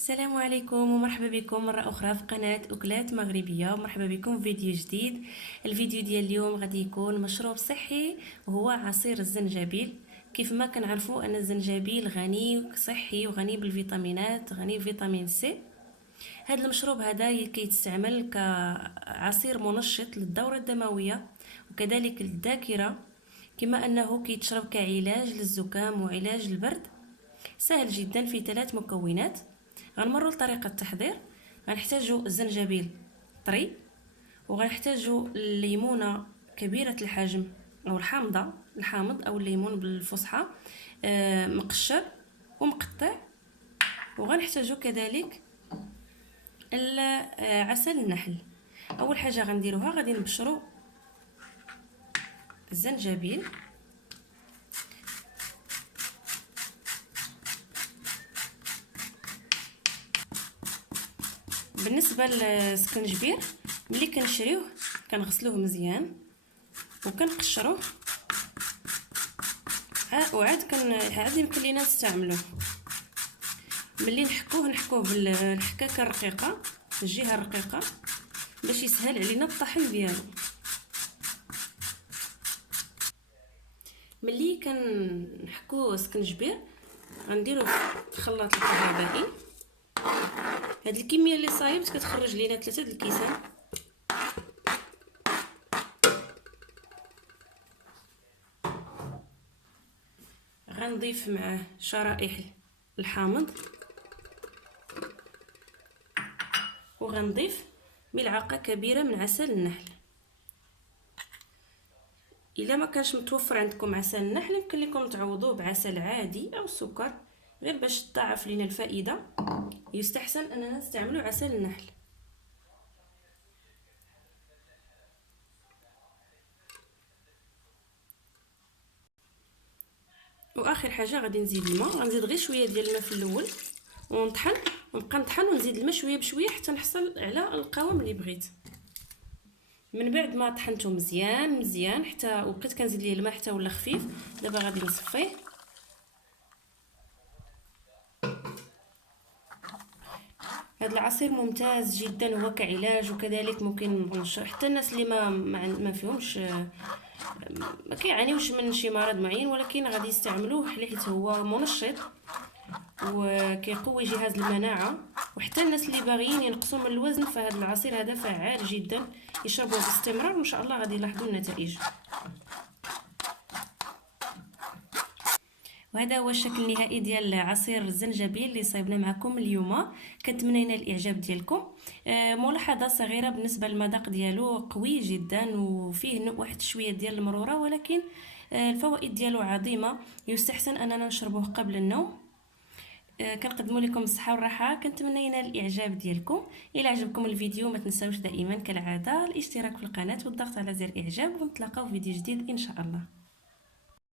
السلام عليكم ومرحبا بكم مرة أخرى في قناة أكلات مغربية، ومرحبا بكم في فيديو جديد. الفيديو ديال اليوم غادي يكون مشروب صحي وهو عصير الزنجبيل. كيف ما كنعرفوا أن الزنجبيل غني صحي وغني بالفيتامينات، غني بفيتامين سي. هذا المشروب هذا كيتستعمل كعصير منشط للدورة الدموية وكذلك للذاكرة، كما أنه كيتشرب كعلاج للزكام وعلاج البرد. سهل جدا، في 3 مكونات. غنمروا لطريقه التحضير. غنحتاجوا الزنجبيل طري، وغنحتاجوا الليمونه كبيره الحجم او الحامض او الليمون بالفصحى، مقشر ومقطع. وغنحتاجوا كذلك عسل النحل. اول حاجه غنديروها غادي نبشروا الزنجبيل. بالنسبه للسكنجبير، ملي كنشريوه كنغسلوه مزيان وكنقشروه، وعاد عاد يمكن لينا نستعملوه. ملي نحكوه بالحكاكه الرقيقه، الجهه الرقيقه، باش يسهل علينا الطحن ديالو. ملي كنحكو سكنجبير غنديروه في الخلاط الكهربائي. هاد الكميه اللي صايبت كتخرج لينا 3 د الكيسان. غنضيف معاه شرائح الحامض، وغنضيف ملعقه كبيره من عسل النحل. الا ما كانش متوفر عندكم عسل النحل يمكن لكم تعوضوه بعسل عادي او سكر، غير باش تضاعف لينا الفائده يستحسن اننا نستعملوا عسل النحل. واخر حاجه غادي نزيد الماء. غنزيد غير شويه ديال الماء في الاول ونطحن، ونبقى نطحن ونزيد الماء شويه بشويه حتى نحصل على القوام اللي بغيت. من بعد ما طحنته مزيان حتى وبقيت كنزيد ليه الماء حتى ولا خفيف، دابا غادي نصفيه. هذا العصير ممتاز جدا، هو كعلاج، وكذلك ممكن حتى الناس اللي ما فيهمش، ما كيعانيوش من شي مرض معين، ولكن غادي يستعملوه حيت هو منشط وكيقوي جهاز المناعه. وحتى الناس اللي باغيين ينقصوا من الوزن، فهذا العصير هذا فعال جدا، يشربوه باستمرار وان شاء الله غادي يلاحظوا النتائج. وهذا هو الشكل النهائي ديال عصير الزنجبيل اللي صايبنا معكم اليوم. كنتمنى ينال الاعجاب ديالكم. ملاحظه صغيره بالنسبه للمذاق ديالو، قوي جدا وفيه واحد شويه ديال المروره، ولكن الفوائد ديالو عظيمه، يستحسن اننا نشربوه قبل النوم. كنقدم لكم الصحه والراحه. كنتمنى ينال الاعجاب ديالكم. الى عجبكم الفيديو ما تنساوش دائما كالعاده الاشتراك في القناه والضغط على زر اعجاب، ونتلاقاو في فيديو جديد ان شاء الله.